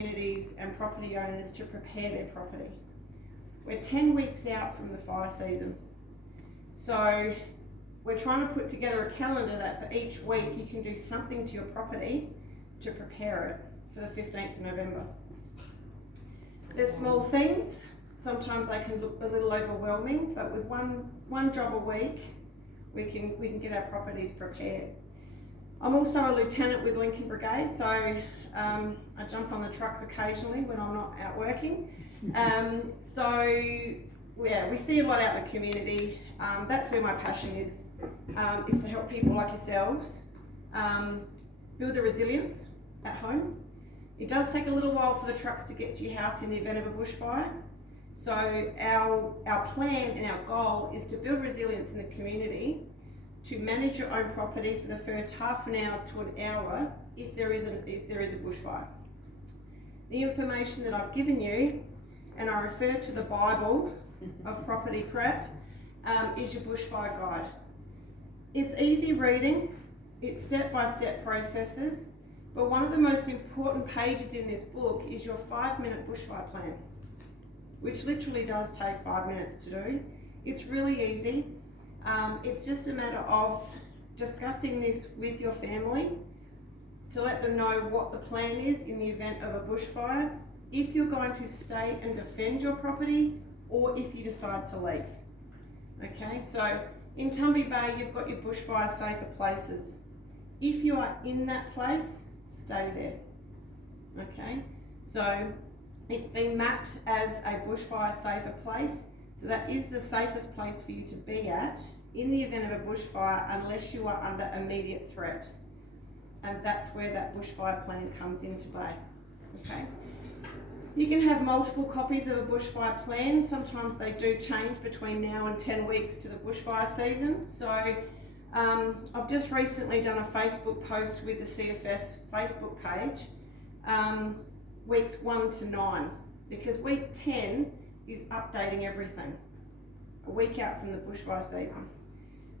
communities and property owners to prepare their property. We're 10 weeks out from the fire season. So we're trying to put together a calendar that for each week you can do something to your property to prepare it for the 15th of November. There's small things. Sometimes they can look a little overwhelming, but with one job a week, we can get our properties prepared. I'm also a lieutenant with Lincoln Brigade, so I jump on the trucks occasionally when I'm not out working. We see a lot out in the community. That's where my passion is to help people like yourselves build the resilience at home. It does take a little while for the trucks to get to your house in the event of a bushfire. So our plan and our goal is to build resilience in the community, to manage your own property for the first half an hour to an hour if there is a bushfire. The information that I've given you, and I refer to the Bible of property prep, is your bushfire guide. It's easy reading, it's step-by-step processes, but one of the most important pages in this book is your 5-minute bushfire plan, which literally does take 5 minutes to do. It's really easy. It's just a matter of discussing this with your family to let them know what the plan is in the event of a bushfire, if you're going to stay and defend your property, or if you decide to leave. Okay, so in Tumby Bay, you've got your bushfire safer places. If you are in that place, stay there. Okay, so it's been mapped as a bushfire safer place, so that is the safest place for you to be at in the event of a bushfire unless you are under immediate threat. And that's where that bushfire plan comes into play. Okay. You can have multiple copies of a bushfire plan. Sometimes they do change between now and 10 weeks to the bushfire season. So I've just recently done a Facebook post with the CFS Facebook page, weeks 1 to 9, because week 10 is updating everything, a week out from the bushfire season.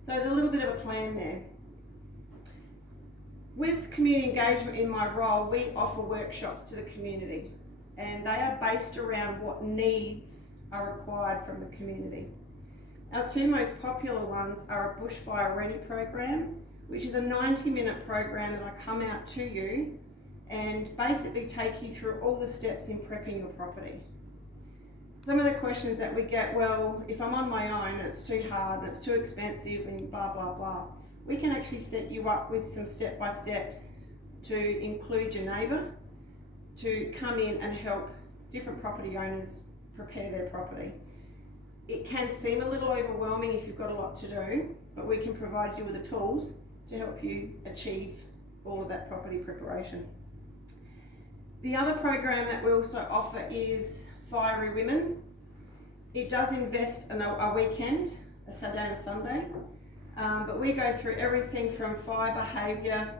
So there's a little bit of a plan there. With community engagement in my role, we offer workshops to the community, and they are based around what needs are required from the community. Our two most popular ones are a bushfire ready program, which is a 90-minute program that I come out to you and basically take you through all the steps in prepping your property. Some of the questions that we get, well, if I'm on my own and it's too hard and it's too expensive and blah, blah, blah, we can actually set you up with some step-by-steps to include your neighbour to come in and help different property owners prepare their property. It can seem a little overwhelming if you've got a lot to do, but we can provide you with the tools to help you achieve all of that property preparation. The other program that we also offer is Fiery Women. It does invest in a weekend, a Saturday and a Sunday, but we go through everything from fire behaviour,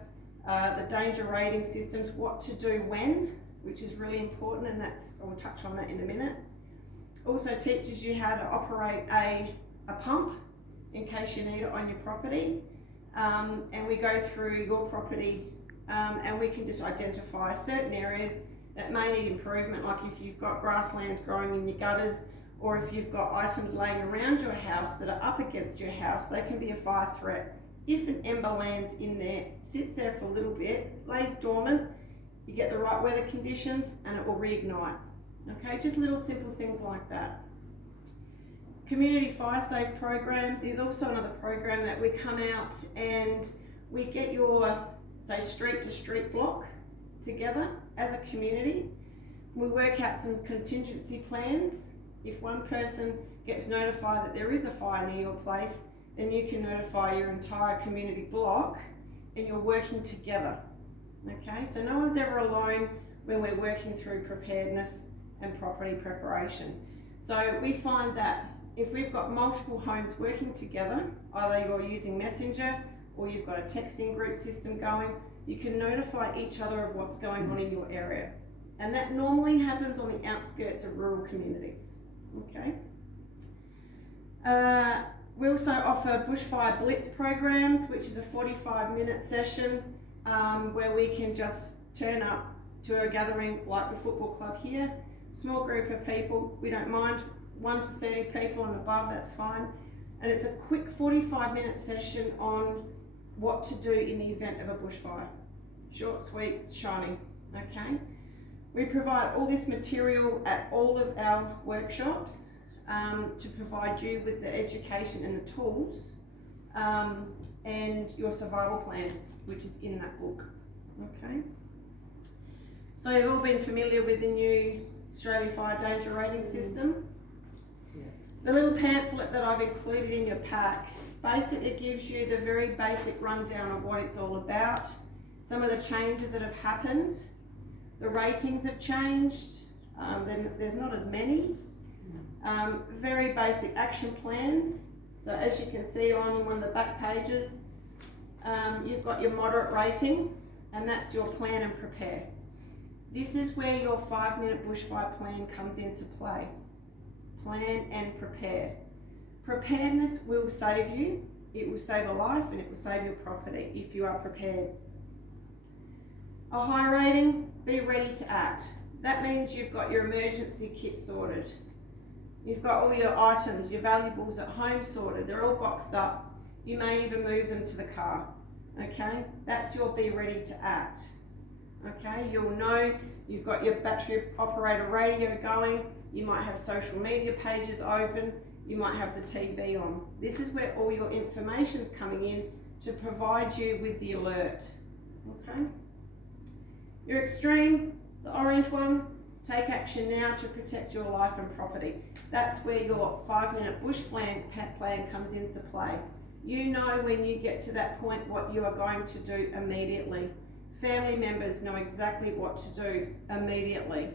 the danger rating systems, what to do when, which is really important, and I'll touch on that in a minute. Also teaches you how to operate a pump in case you need it on your property, and we go through your property and we can just identify certain areas that may need improvement, like if you've got grasslands growing in your gutters, or if you've got items laying around your house that are up against your house, they can be a fire threat. If an ember lands in there, sits there for a little bit, lays dormant, you get the right weather conditions and it will reignite. Okay, just little simple things like that. Community fire safe programs is also another program that we come out and we get your, say, street to street block together as a community. We work out some contingency plans. If one person gets notified that there is a fire near your place, then you can notify your entire community block and you're working together. Okay, so no one's ever alone when we're working through preparedness and property preparation. So we find that if we've got multiple homes working together, either you're using Messenger or you've got a texting group system going, you can notify each other of what's going on in your area. And that normally happens on the outskirts of rural communities. Okay. We also offer bushfire blitz programs, which is a 45-minute session where we can just turn up to a gathering like the football club here. Small group of people, we don't mind, 1 to 30 people and above, that's fine. And it's a quick 45-minute session on what to do in the event of a bushfire. Short, sweet, shiny, okay? We provide all this material at all of our workshops to provide you with the education and the tools and your survival plan, which is in that book, okay? So you've all been familiar with the new Australia Fire Danger Rating System. Yeah. The little pamphlet that I've included in your pack basically gives you the very basic rundown of what it's all about, some of the changes that have happened. The ratings have changed, then there's not as many. Very basic action plans. So as you can see on one of the back pages, you've got your moderate rating, and that's your plan and prepare. This is where your 5-minute bushfire plan comes into play. Plan and prepare. Preparedness will save you. It will save a life and it will save your property if you are prepared. A high rating, be ready to act. That means you've got your emergency kit sorted. You've got all your items, your valuables at home sorted. They're all boxed up. You may even move them to the car. Okay, that's your be ready to act. Okay, you'll know you've got your battery operator radio going. You might have social media pages open. You might have the TV on. This is where all your information's coming in to provide you with the alert. Okay. Your extreme, the orange one, take action now to protect your life and property. That's where your 5-minute bush plan comes into play. You know when you get to that point what you are going to do immediately. Family members know exactly what to do immediately.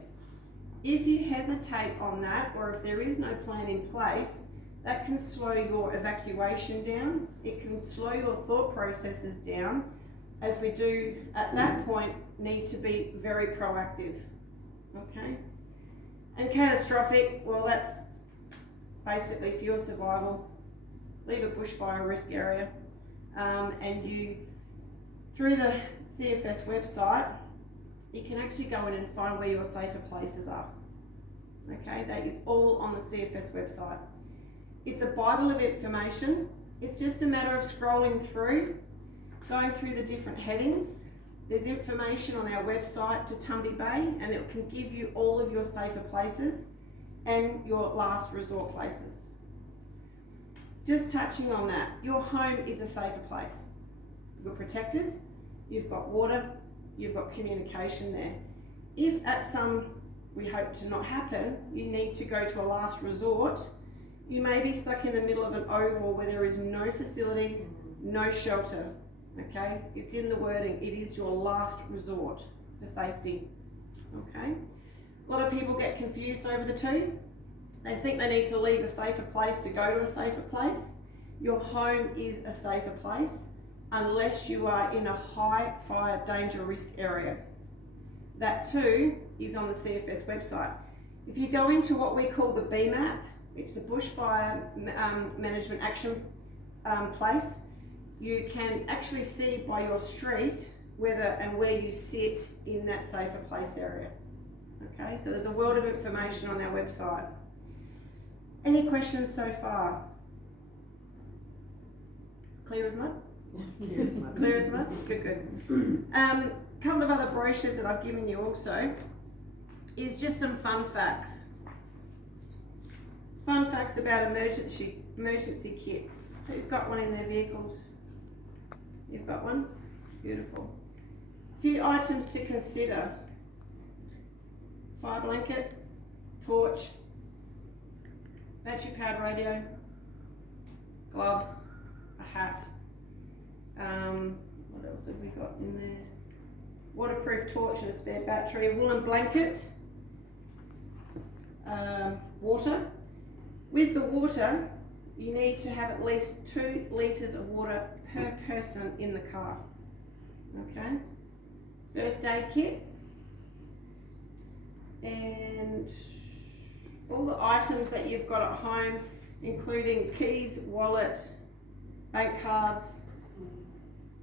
If you hesitate on that, or if there is no plan in place, that can slow your evacuation down. It can slow your thought processes down, as we do at that point need to be very proactive. Okay? And catastrophic, well, that's basically for your survival. Leave a bushfire risk area, and you, through the CFS website, you can actually go in and find where your safer places are. Okay, that is all on the CFS website. It's a Bible of information. It's just a matter of scrolling through, going through the different headings. There's information on our website to Tumby Bay, and it can give you all of your safer places and your last resort places. Just touching on that, your home is a safer place. You're protected, you've got water, you've got communication there. If at some, we hope to not happen, you need to go to a last resort, you may be stuck in the middle of an oval where there is no facilities, no shelter. Okay, it's in the wording, it is your last resort for safety. Okay, a lot of people get confused over the two. They think they need to leave a safer place to go to a safer place. Your home is a safer place unless you are in a high fire danger risk area. That too is on the CFS website. If you go into what we call the BMAP, it's a bushfire management action place, you can actually see by your street whether and where you sit in that safer place area. Okay, so there's a world of information on our website. Any questions so far? Clear as mud? Clear as mud. Clear as mud? Good, good. Couple of other brochures that I've given you also is just some fun facts. Fun facts about emergency kits. Who's got one in their vehicles? You've got one? Beautiful. A few items to consider. Fire blanket, torch, battery powered radio, gloves, a hat. What else have we got in there? Waterproof torch and a spare battery, a woolen blanket, water. With the water, you need to have at least 2 litres of water per person in the car. Okay? First aid kit. And all the items that you've got at home, including keys, wallet, bank cards,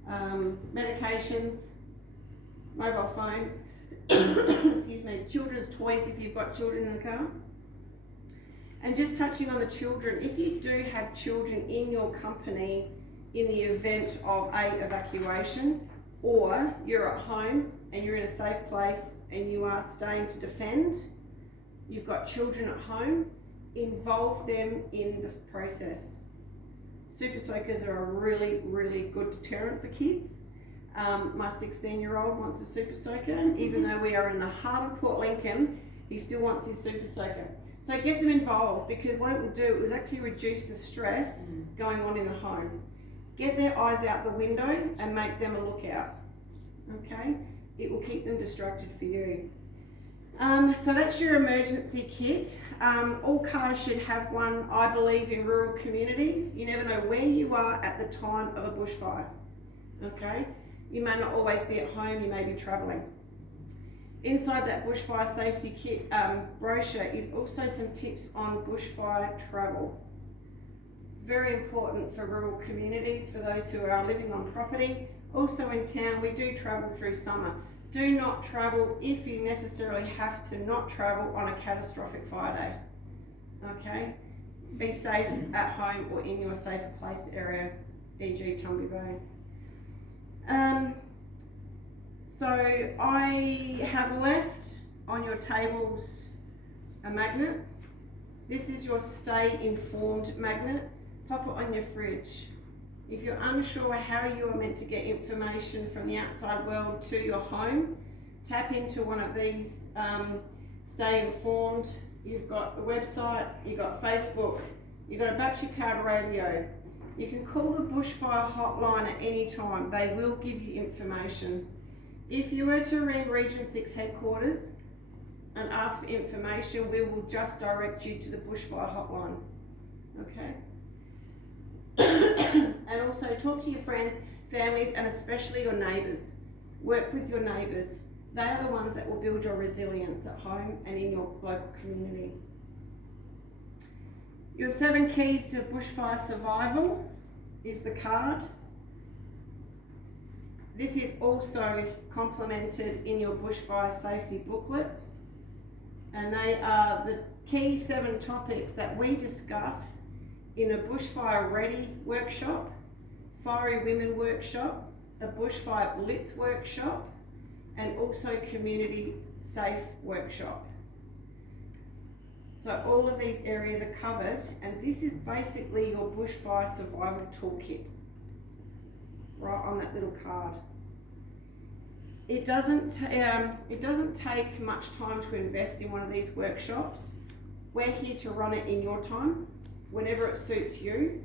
medications, mobile phone, excuse me, children's toys if you've got children in the car. And just touching on the children, if you do have children in your company in the event of a evacuation, or you're at home and you're in a safe place and you are staying to defend, you've got children at home, involve them in the process. Super soakers are a really, really good deterrent for kids. My 16-year-old wants a super soaker. Even though we are in the heart of Port Lincoln, he still wants his super soaker. So get them involved, because what it will do is actually reduce the stress going on in the home. Get their eyes out the window and make them a lookout. Okay? It will keep them distracted for you. So that's your emergency kit. All cars should have one, I believe, in rural communities. You never know where you are at the time of a bushfire. Okay? You may not always be at home, you may be travelling. Inside that bushfire safety kit brochure is also some tips on bushfire travel. Very important for rural communities, for those who are living on property. Also in town, we do travel through summer. Do not travel if you necessarily have to not travel on a catastrophic fire day. Okay? Be safe at home or in your safer place area, e.g. Tumby Bay. So I have left on your tables a magnet. This is your Stay Informed magnet. Pop it on your fridge. If you're unsure how you are meant to get information from the outside world to your home, tap into one of these. Stay Informed. You've got the website, you've got Facebook, you've got a battery-powered radio. You can call the bushfire hotline at any time. They will give you information. If you were to ring Region 6 headquarters and ask for information, we will just direct you to the bushfire hotline. Okay? And also talk to your friends, families, and especially your neighbours. Work with your neighbours. They are the ones that will build your resilience at home and in your local community. Your 7 keys to bushfire survival is the card. This is also complemented in your bushfire safety booklet, and they are the key 7 topics that we discuss in a bushfire ready workshop, fiery women workshop, a bushfire blitz workshop, and also community safe workshop. So all of these areas are covered, and this is basically your bushfire survival toolkit, right on that little card. It doesn't take much time to invest in one of these workshops. We're here to run it in your time, whenever it suits you.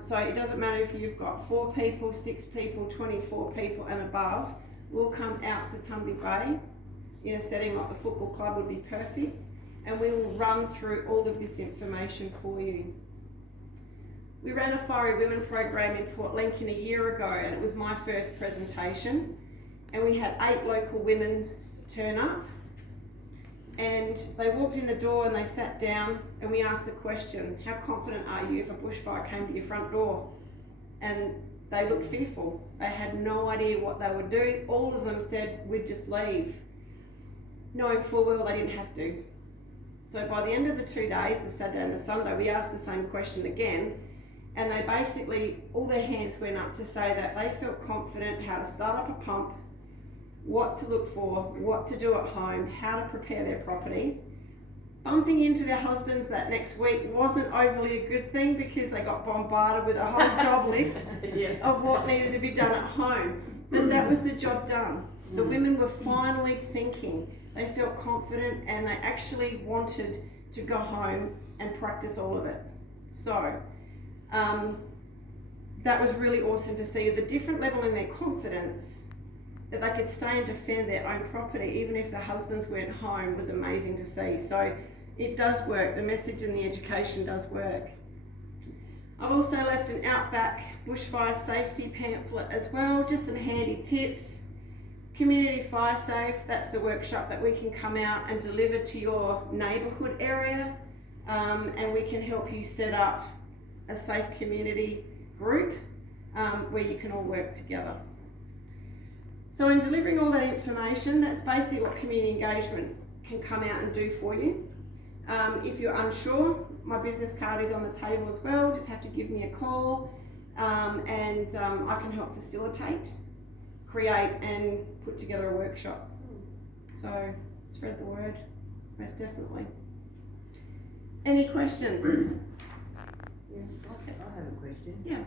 So it doesn't matter if you've got 4 people, 6 people, 24 people and above. We'll come out to Tumby Bay in a setting like the football club would be perfect, and we will run through all of this information for you. We ran a Fiery Women program in Port Lincoln a year ago, and it was my first presentation, and we had 8 local women turn up, and they walked in the door and they sat down, and we asked the question, how confident are you if a bushfire came to your front door? And they looked fearful. They had no idea what they would do. All of them said, we'd just leave, knowing full well they didn't have to. So by the end of the 2 days, the Saturday and the Sunday, we asked the same question again, and they basically, all their hands went up to say that they felt confident how to start up a pump, what to look for, what to do at home, how to prepare their property. Bumping into their husbands that next week wasn't overly a good thing, because they got bombarded with a whole job list of what needed to be done at home. But that was the job done. The women were finally thinking. They felt confident, and they actually wanted to go home and practice all of it. So that was really awesome to see the different level in their confidence, that they could stay and defend their own property even if the husbands weren't home, was amazing to see. So it does work. The message and the education does work. I've also left an Outback bushfire safety pamphlet as well, just some handy tips. Community Fire Safe, that's the workshop that we can come out and deliver to your neighbourhood area, and we can help you set up a safe community group where you can all work together. So in delivering all that information, that's basically what community engagement can come out and do for you. If you're unsure, my business card is on the table as well. Just have to give me a call, and I can help facilitate, create and put together a workshop. So spread the word, most definitely. Any questions? Yes, I have a question. Yeah.